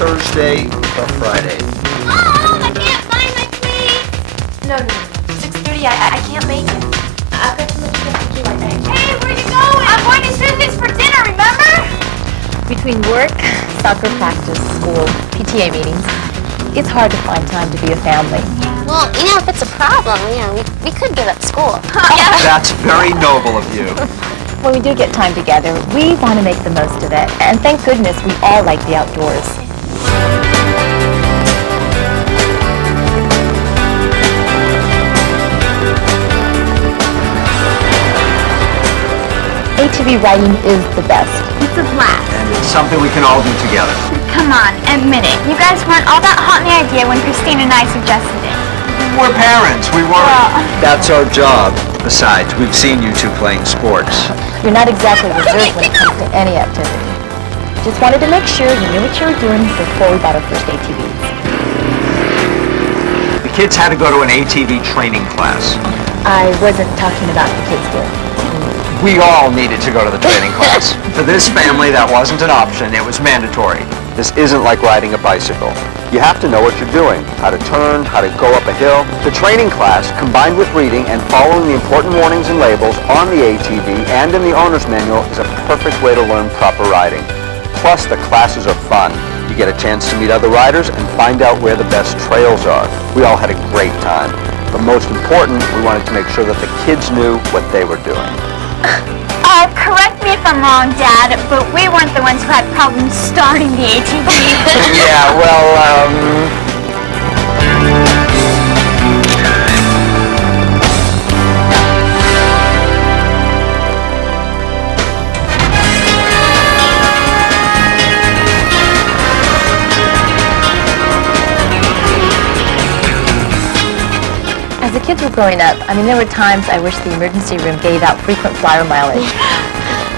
Thursday or Friday? Mom, I can't find my plate. No. 6:30, I can't make it. I've got too much stuff to do right now. Hey, where you going? I'm going to Susie's for dinner, remember? Between work, soccer practice, school, PTA meetings, it's hard to find time to be a family. Well, if it's a problem, we could give up school. That's very noble of you. When we do get time together, we want to make the most of it. And thank goodness we all like the outdoors. ATV riding is the best. It's a blast. And it's something we can all do together. Come on, admit it. You guys weren't all that hot in the idea when Christine and I suggested it. We're parents. We weren't. That's our job. Besides, we've seen you two playing sports. You're not exactly reserved when it comes to any activity. Just wanted to make sure you knew what you were doing before we bought our first ATVs. The kids had to go to an ATV training class. I wasn't talking about the kids here. We all needed to go to the training class. For this family, that wasn't an option. It was mandatory. This isn't like riding a bicycle. You have to know what you're doing, how to turn, how to go up a hill. The training class, combined with reading and following the important warnings and labels on the ATV and in the owner's manual, is a perfect way to learn proper riding. Plus, the classes are fun. You get a chance to meet other riders and find out where the best trails are. We all had a great time. But most important, we wanted to make sure that the kids knew what they were doing. Correct me if I'm wrong, Dad, but we weren't the ones who had problems starting the ATV. Yeah, well, As the kids were growing up, there were times I wish the emergency room gave out frequent flyer mileage.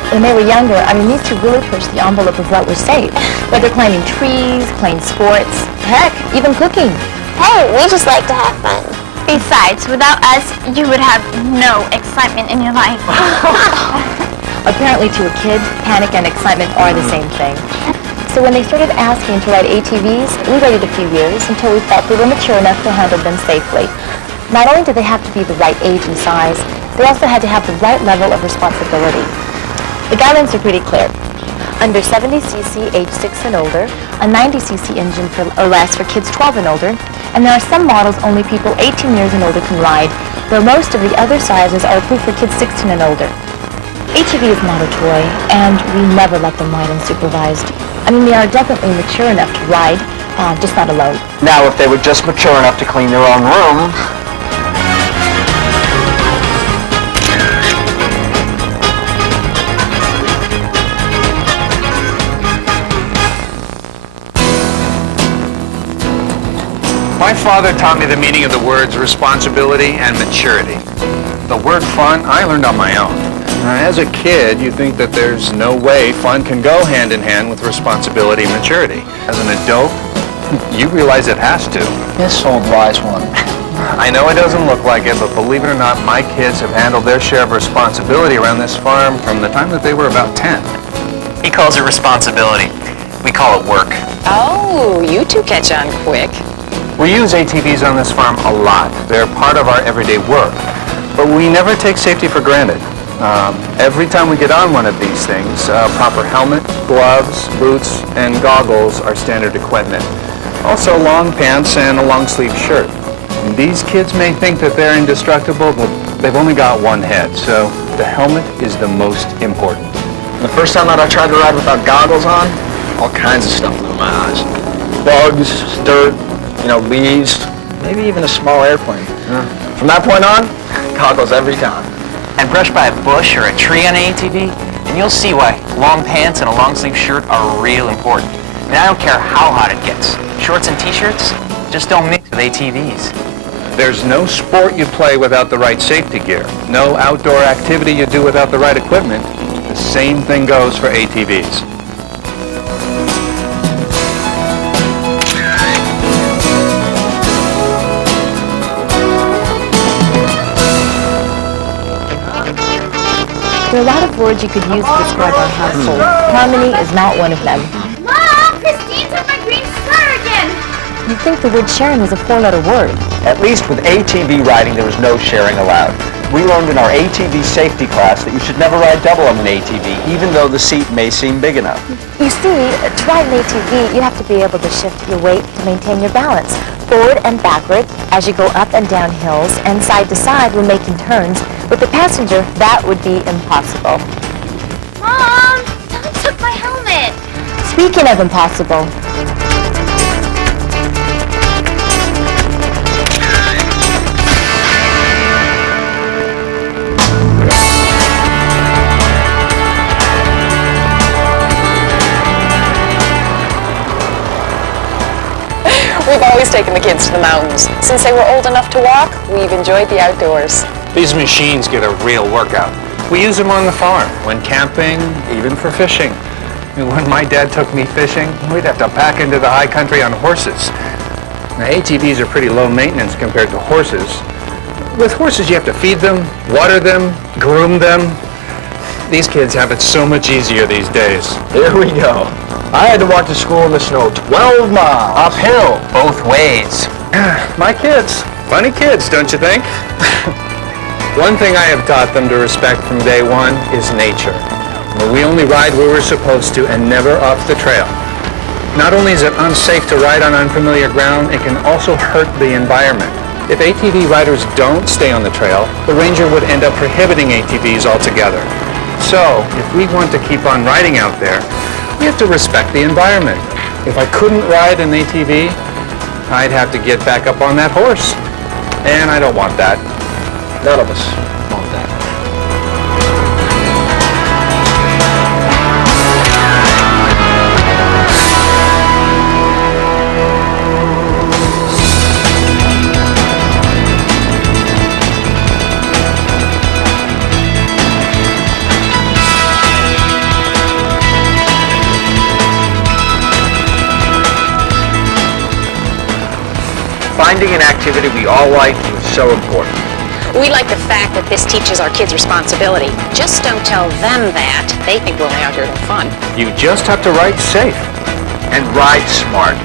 When they were younger, these two really pushed the envelope of what was safe. Whether climbing trees, playing sports, heck, even cooking. Hey, we just like to have fun. Besides, without us, you would have no excitement in your life. Apparently to a kid, panic and excitement are the same thing. So when they started asking to ride ATVs, we waited a few years until we felt they were mature enough to handle them safely. Not only did they have to be the right age and size, they also had to have the right level of responsibility. The guidelines are pretty clear. Under 70cc age 6 and older, a 90cc engine or less for kids 12 and older, and there are some models only people 18 years and older can ride, where most of the other sizes are approved for kids 16 and older. ATV is not a toy, and we never let them ride unsupervised. They are definitely mature enough to ride, just not alone. now if they were just mature enough to clean their own room, My father taught me the meaning of the words responsibility and maturity. The word fun, I learned on my own. As a kid, you think that there's no way fun can go hand in hand with responsibility and maturity. As an adult, you realize it has to. this old wise one. I know it doesn't look like it, but believe it or not, my kids have handled their share of responsibility around this farm from the time that they were about 10. He calls it responsibility. We call it work. Oh, you two catch on quick. We use ATVs on this farm a lot. They're part of our everyday work. But we never take safety for granted. Every time we get on one of these things, proper helmet, gloves, boots, and goggles are standard equipment. Also long pants and a long sleeve shirt. And these kids may think that they're indestructible, but they've only got one head, so the helmet is the most important. The first time that I tried to ride without goggles on, all kinds of stuff flew in my eyes. Bugs, dirt, leaves, maybe even a small airplane. From that point on, goggles every time. And brush by a bush or a tree on an ATV, and you'll see why long pants and a long sleeve shirt are real important. I don't care how hot it gets. Shorts and t-shirts just don't mix with ATVs. There's no sport you play without the right safety gear. No outdoor activity you do without the right equipment. The same thing goes for ATVs. There are a lot of words you could use to describe our household. Harmony is not one of them. Mom, Christine took my green You'd think the word sharing was a four-letter word. At least with ATV riding, there was no sharing allowed. We learned in our ATV safety class that you should never ride double on an ATV, even though the seat may seem big enough. You see, to ride an ATV, you have to be able to shift your weight to maintain your balance, forward and backward as you go up and down hills, and side to side when making turns. With the passenger, that would be impossible. Mom, someone took my helmet. Speaking of impossible, We've always taken the kids to the mountains. Since they were old enough to walk, we've enjoyed the outdoors. These machines get a real workout. We use them on the farm, when camping, even for fishing. And when my dad took me fishing, we'd have to pack into the high country on horses. Now, ATVs are pretty low maintenance compared to horses. With horses, you have to feed them, water them, groom them. These kids have it so much easier these days. Here we go. I had to walk to school in the snow 12 miles. Uphill, both ways. My kids. Funny kids, don't you think? One thing I have taught them to respect from day one is nature. We only ride where we're supposed to and never off the trail. Not only is it unsafe to ride on unfamiliar ground, it can also hurt the environment. If ATV riders don't stay on the trail, the ranger would end up prohibiting ATVs altogether. So, if we want to keep on riding out there, we have to respect the environment. If I couldn't ride an ATV, I'd have to get back up on that horse. And I don't want that. None of us want that. Finding an activity we all like is so important. We like the fact that this teaches our kids responsibility. Just don't tell them that. They think we're only out here to have fun. You just have to ride safe. And ride smart.